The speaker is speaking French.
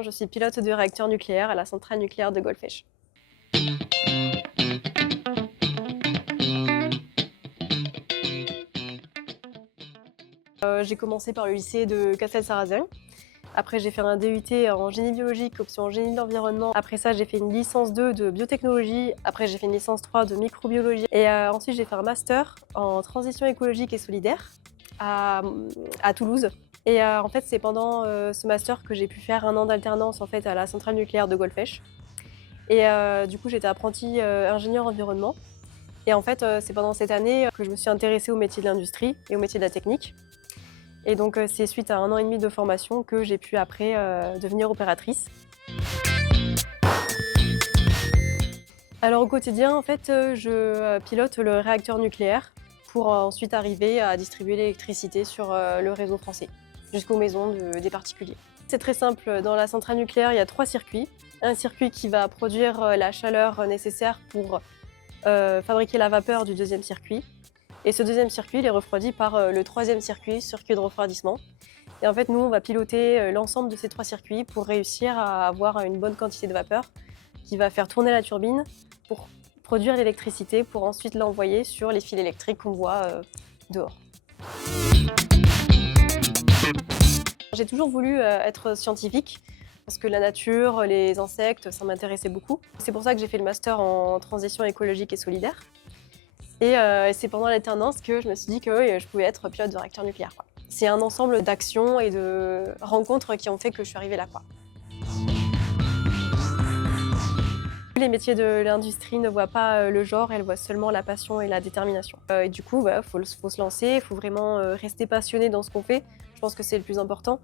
Je suis pilote de réacteur nucléaire à la centrale nucléaire de Golfech. J'ai commencé par le lycée de Castel-Sarrazin. Après, j'ai fait un DUT en génie biologique, option génie de l'environnement. Après ça, j'ai fait une licence 2 de biotechnologie. Après, j'ai fait une licence 3 de microbiologie. Et ensuite, j'ai fait un master en transition écologique et solidaire à Toulouse. Et en fait, c'est pendant ce master que j'ai pu faire un an d'alternance en fait, à la centrale nucléaire de Golfech. Et du coup, j'étais apprentie ingénieur environnement. Et en fait, c'est pendant cette année que je me suis intéressée au métier de l'industrie et au métier de la technique. Et donc, c'est suite à 1 an et demi de formation que j'ai pu après devenir opératrice. Alors au quotidien, en fait, je pilote le réacteur nucléaire pour ensuite arriver à distribuer l'électricité sur le réseau français, jusqu'aux maisons des particuliers. C'est très simple, dans la centrale nucléaire, il y a 3 circuits. Un circuit qui va produire la chaleur nécessaire pour fabriquer la vapeur du deuxième circuit. Et ce deuxième circuit, il est refroidi par le troisième circuit de refroidissement. Et en fait, nous, on va piloter l'ensemble de ces 3 circuits pour réussir à avoir une bonne quantité de vapeur qui va faire tourner la turbine pour produire l'électricité, pour ensuite l'envoyer sur les fils électriques qu'on voit dehors. J'ai toujours voulu être scientifique parce que la nature, les insectes, ça m'intéressait beaucoup. C'est pour ça que j'ai fait le master en transition écologique et solidaire. Et c'est pendant l'alternance que je me suis dit que je pouvais être pilote de réacteur nucléaire. C'est un ensemble d'actions et de rencontres qui ont fait que je suis arrivée là. Les métiers de l'industrie ne voient pas le genre, elles voient seulement la passion et la détermination. Et du coup, faut se lancer, il faut vraiment rester passionné dans ce qu'on fait. Je pense que c'est le plus important.